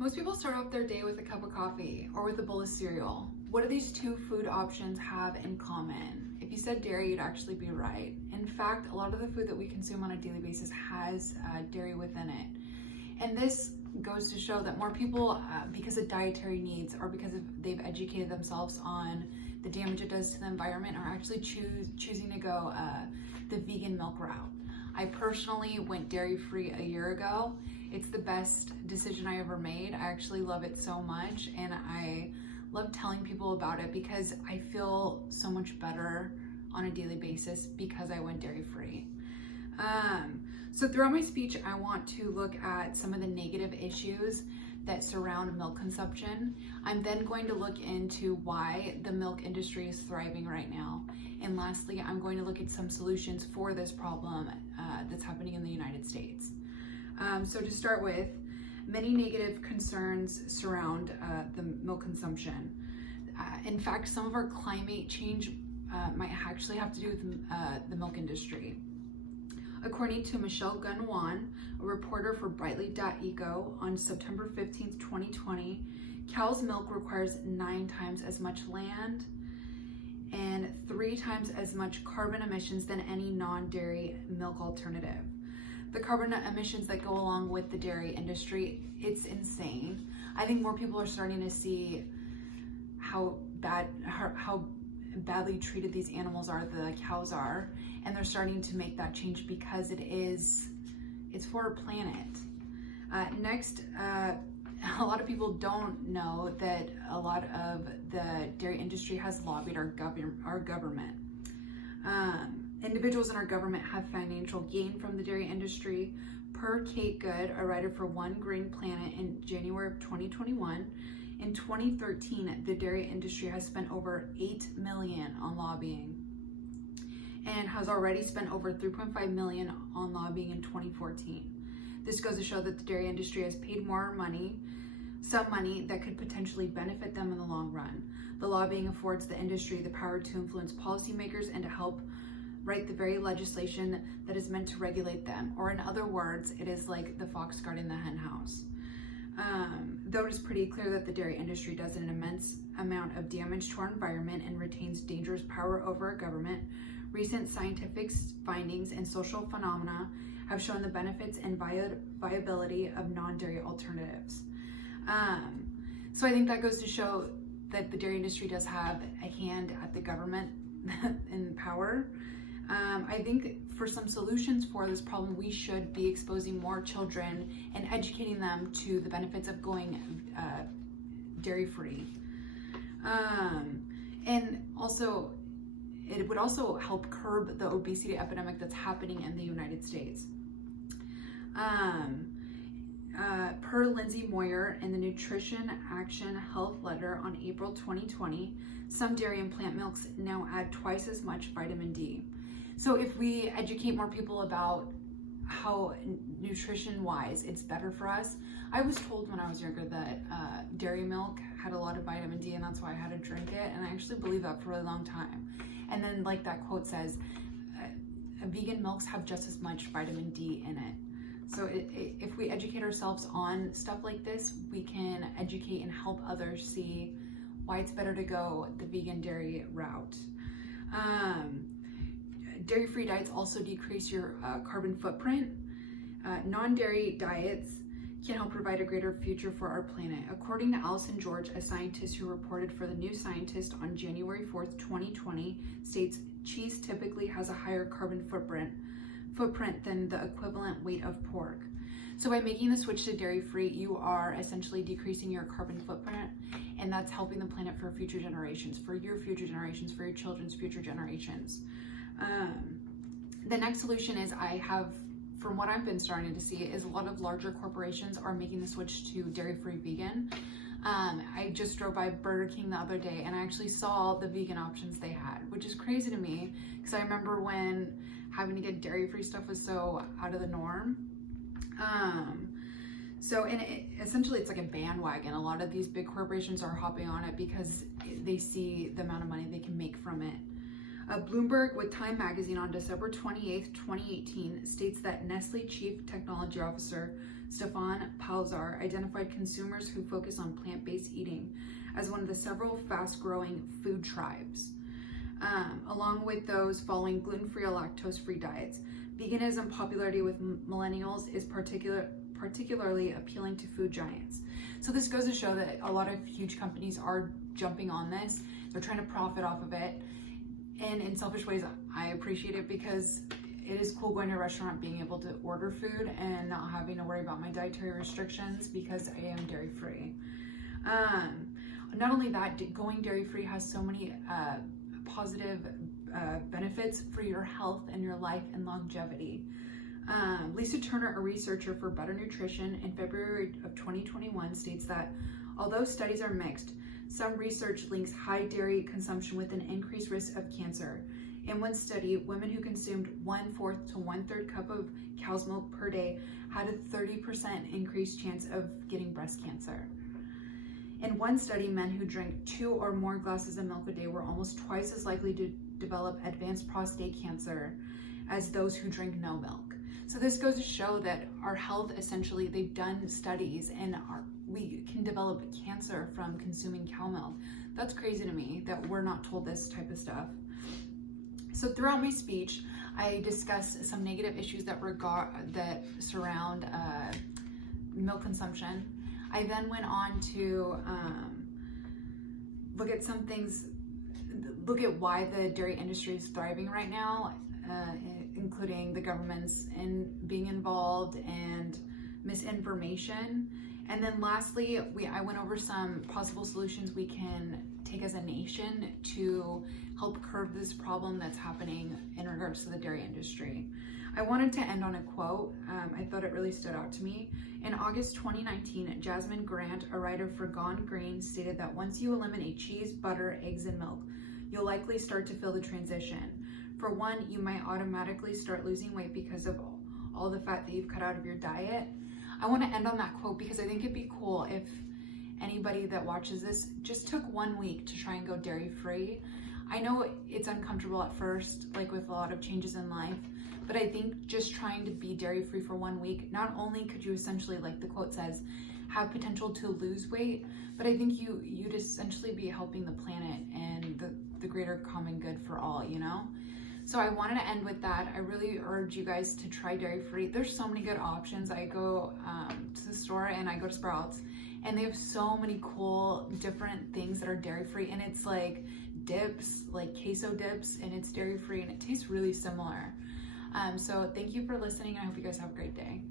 Most people start off their day with a cup of coffee or with a bowl of cereal. What do these two food options have in common? If you said dairy, you'd actually be right. In fact, a lot of the food that we consume on a daily basis has dairy within it. And this goes to show that more people, because of dietary needs or because they've educated themselves on the damage it does to the environment, are actually choosing to go the vegan milk route. I personally went dairy-free a year ago. It's the best decision I ever made. I actually love it so much, and I love telling people about it because I feel so much better on a daily basis because I went dairy-free. So throughout my speech, I want to look at some of the negative issues that surround milk consumption. I'm then going to look into why the milk industry is thriving right now. And lastly, I'm going to look at some solutions for this problem that's happening in the United States. So to start with, many negative concerns surround the milk consumption. In fact, some of our climate change might actually have to do with the milk industry. According to Michelle Gunwan, a reporter for Brightly.eco, on September 15th, 2020, cow's milk requires 9 times as much land and 3 times as much carbon emissions than any non-dairy milk alternative. The carbon emissions that go along with the dairy industry, it's insane. I think more people are starting to see how badly treated these animals are, the cows are, and they're starting to make that change because it's for our planet. Next, a lot of people don't know that a lot of the dairy industry has lobbied our government. Individuals in our government have financial gain from the dairy industry. Per Kate Good, a writer for One Green Planet, in January of 2021, in 2013, the dairy industry has spent over $8 million on lobbying and has already spent over $3.5 million on lobbying in 2014. This goes to show that the dairy industry has paid more money, some money that could potentially benefit them in the long run. The lobbying affords the industry the power to influence policymakers and to help write the very legislation that is meant to regulate them. Or in other words, it is like the fox guarding the hen house. Though it is pretty clear that the dairy industry does an immense amount of damage to our environment and retains dangerous power over our government, recent scientific findings and social phenomena have shown the benefits and viability of non-dairy alternatives. So I think that goes to show that the dairy industry does have a hand at the government in power. I think for some solutions for this problem, we should be exposing more children and educating them to the benefits of going dairy-free. And also, it would also help curb the obesity epidemic that's happening in the United States. Per Lindsay Moyer in the Nutrition Action Health Letter on April 2020, some dairy and plant milks now add twice as much vitamin D. So if we educate more people about how nutrition-wise it's better for us, I was told when I was younger that dairy milk had a lot of vitamin D and that's why I had to drink it, and I actually believed that for a long time. And then, like that quote says, vegan milks have just as much vitamin D in it. So if we educate ourselves on stuff like this, we can educate and help others see why it's better to go the vegan dairy route. Dairy-free diets also decrease your carbon footprint. Non-dairy diets can help provide a greater future for our planet. According to Allison George, a scientist who reported for The New Scientist on January 4th, 2020, states cheese typically has a higher carbon footprint than the equivalent weight of pork. So by making the switch to dairy-free, you are essentially decreasing your carbon footprint, and that's helping the planet for future generations, for your future generations, for your children's future generations. The next solution is from what I've been starting to see, is a lot of larger corporations are making the switch to dairy-free vegan. I just drove by Burger King the other day and I actually saw the vegan options they had, which is crazy to me because I remember when having to get dairy-free stuff was so out of the norm. Essentially it's like a bandwagon. A lot of these big corporations are hopping on it because they see the amount of money they can make from it. Bloomberg with Time Magazine on December 28th, 2018 states that Nestle Chief Technology Officer Stefan Palzar, identified consumers who focus on plant-based eating as one of the several fast-growing food tribes, along with those following gluten-free or lactose-free diets. Veganism popularity with millennials is particularly appealing to food giants. So this goes to show that a lot of huge companies are jumping on this. They're trying to profit off of it. And in selfish ways, I appreciate it because it is cool going to a restaurant, being able to order food and not having to worry about my dietary restrictions because I am dairy-free. Not only that, going dairy-free has so many positive benefits for your health and your life and longevity. Lisa Turner, a researcher for Better Nutrition, in February of 2021 states that although studies are mixed, some research links high dairy consumption with an increased risk of cancer. In one study, women who consumed 1/4 to 1/3 cup of cow's milk per day had a 30% increased chance of getting breast cancer. In one study, men who drank 2 or more glasses of milk a day were almost twice as likely to develop advanced prostate cancer as those who drink no milk. So this goes to show that our health, essentially, they've done studies and we can develop cancer from consuming cow milk. That's crazy to me that we're not told this type of stuff. So throughout my speech, I discussed some negative issues that surround milk consumption. I then went on to look at why the dairy industry is thriving right now, including the governments being involved and misinformation. And then lastly, I went over some possible solutions we can take as a nation to help curb this problem that's happening in regards to the dairy industry. I wanted to end on a quote. I thought it really stood out to me. In August 2019, Jasmine Grant, a writer for Gone Green, stated that once you eliminate cheese, butter, eggs, and milk, you'll likely start to feel the transition. For one, you might automatically start losing weight because of all the fat that you've cut out of your diet. I want to end on that quote because I think it'd be cool if anybody that watches this just took 1 week to try and go dairy-free. I know it's uncomfortable at first, like with a lot of changes in life, but I think just trying to be dairy-free for 1 week, not only could you essentially, like the quote says, have potential to lose weight, but I think you'd essentially be helping the planet and the greater common good for all, you know? So I wanted to end with that. I really urge you guys to try dairy-free. There's so many good options. I go to the store and I go to Sprouts and they have so many cool different things that are dairy-free, and it's like dips, like queso dips, and it's dairy-free and it tastes really similar. So thank you for listening. I hope you guys have a great day.